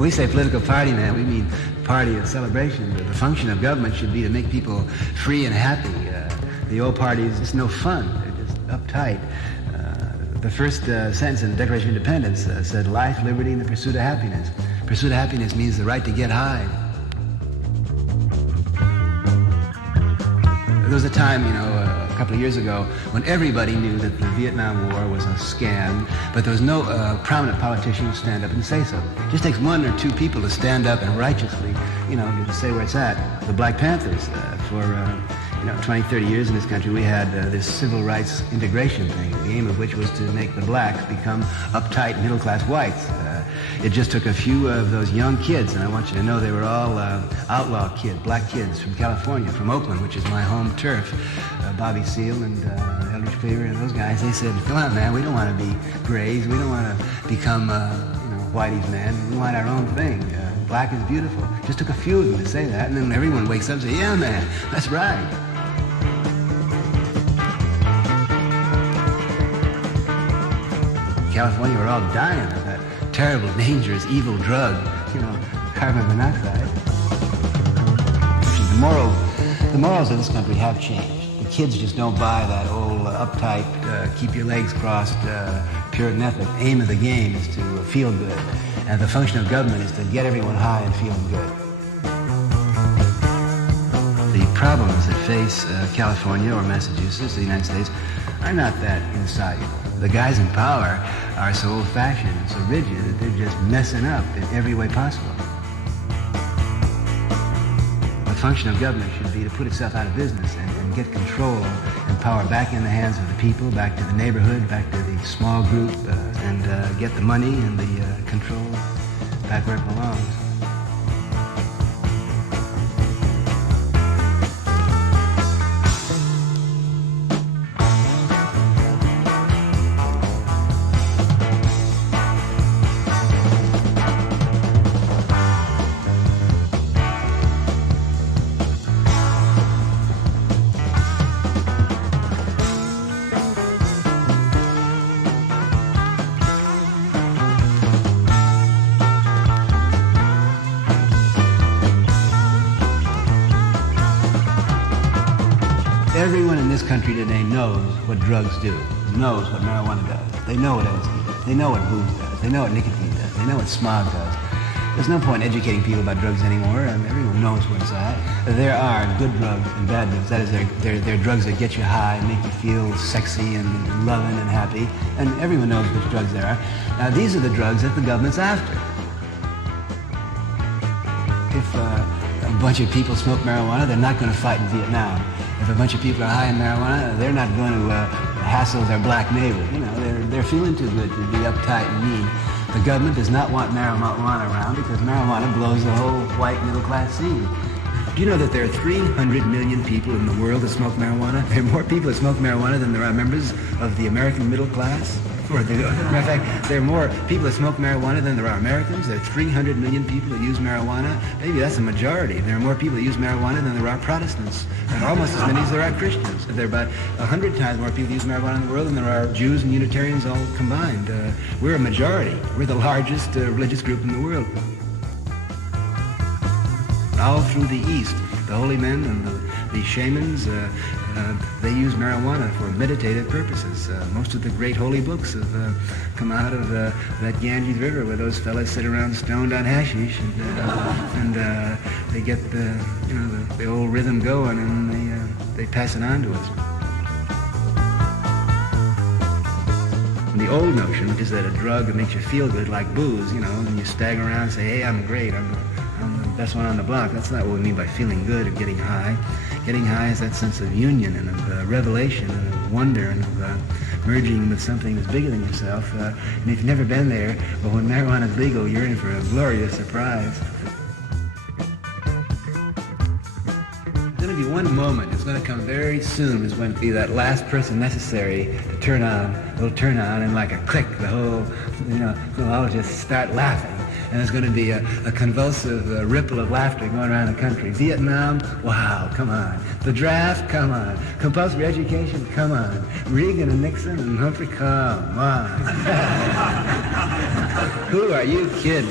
When we say political party, man, we mean party of celebration. The function of government should be to make people free and happy. The old party is just no fun. They're just uptight. The first sentence in the Declaration of Independence said, life, liberty, and the pursuit of happiness. Pursuit of happiness means the right to get high. There was a time, a couple of years ago, when everybody knew that the Vietnam War was a scam, but there was no prominent politician who stand up and say so. It just takes one or two people to stand up and righteously, to say where it's at. The Black Panthers, for 20, 30 years in this country, we had this civil rights integration thing, the aim of which was to make the blacks become uptight middle-class whites. It just took a few of those young kids, and I want you to know they were all outlaw kids, black kids from California, from Oakland, which is my home turf. Bobby Seale and Eldridge Cleaver and those guys, they said, come on, man, we don't want to be grays. We don't want to become, whitey's man. We want our own thing. Black is beautiful. It just took a few of them to say that, and then everyone wakes up and says, yeah, man, that's right. California, we're all dying of that terrible, dangerous, evil drug, carbon monoxide. The morals of this country have changed. The kids just don't buy that old uptight, keep your legs crossed, Puritan ethic. Aim of the game is to feel good. And the function of government is to get everyone high and feeling good. The problems that face California or Massachusetts, the United States, are not that insoluble. The guys in power are so old-fashioned and so rigid that they're just messing up in every way possible. The function of government should be to put itself out of business and get control and power back in the hands of the people, back to the neighborhood, back to the small group, and get the money and the control back where it belongs. Everyone in this country today knows what drugs do, knows what marijuana does. They know what LSD does. They know what booze does. They know what nicotine does. They know what smog does. There's no point educating people about drugs anymore. Everyone knows where it's at. There are good drugs and bad drugs. That is, they're drugs that get you high and make you feel sexy and loving and happy. And everyone knows which drugs there are. Now, these are the drugs that the government's after. If a bunch of people smoke marijuana, they're not going to fight in Vietnam. If a bunch of people are high in marijuana, they're not going to hassle their black neighbor. They're feeling too good to be uptight and mean. The government does not want marijuana around because marijuana blows the whole white middle-class scene. Do you know that there are 300 million people in the world that smoke marijuana? There are more people that smoke marijuana than there are members of the American middle class. Matter of fact, there are more people that smoke marijuana than there are Americans. There are 300 million people that use marijuana. Maybe that's a majority. There are more people that use marijuana than there are Protestants, and almost as many as there are Christians. There are about 100 times more people that use marijuana in the world than there are Jews and Unitarians all combined. We're a majority. We're the largest religious group in the world. All through the East, the holy men and the shamans, they use marijuana for meditative purposes. Most of the great holy books have come out of that Ganges River where those fellas sit around stoned on hashish and they get the old rhythm going and they pass it on to us. And the old notion is that a drug that makes you feel good, like booze, and you stagger around and say, hey, I'm great, I'm the best one on the block. That's not what we mean by feeling good or getting high. Getting high is that sense of union and of revelation and of wonder and of merging with something that's bigger than yourself. And if you've never been there, well, when marijuana is legal, you're in for a glorious surprise. There's going to be one moment, it's going to come very soon, is when be that last person necessary to turn on, it'll turn on, and like a click, the whole, they'll all just start laughing. And there's going to be a convulsive ripple of laughter going around the country. Vietnam, wow, come on. The draft, come on. Compulsory education, come on. Reagan and Nixon and Humphrey, come on. Who are you kidding?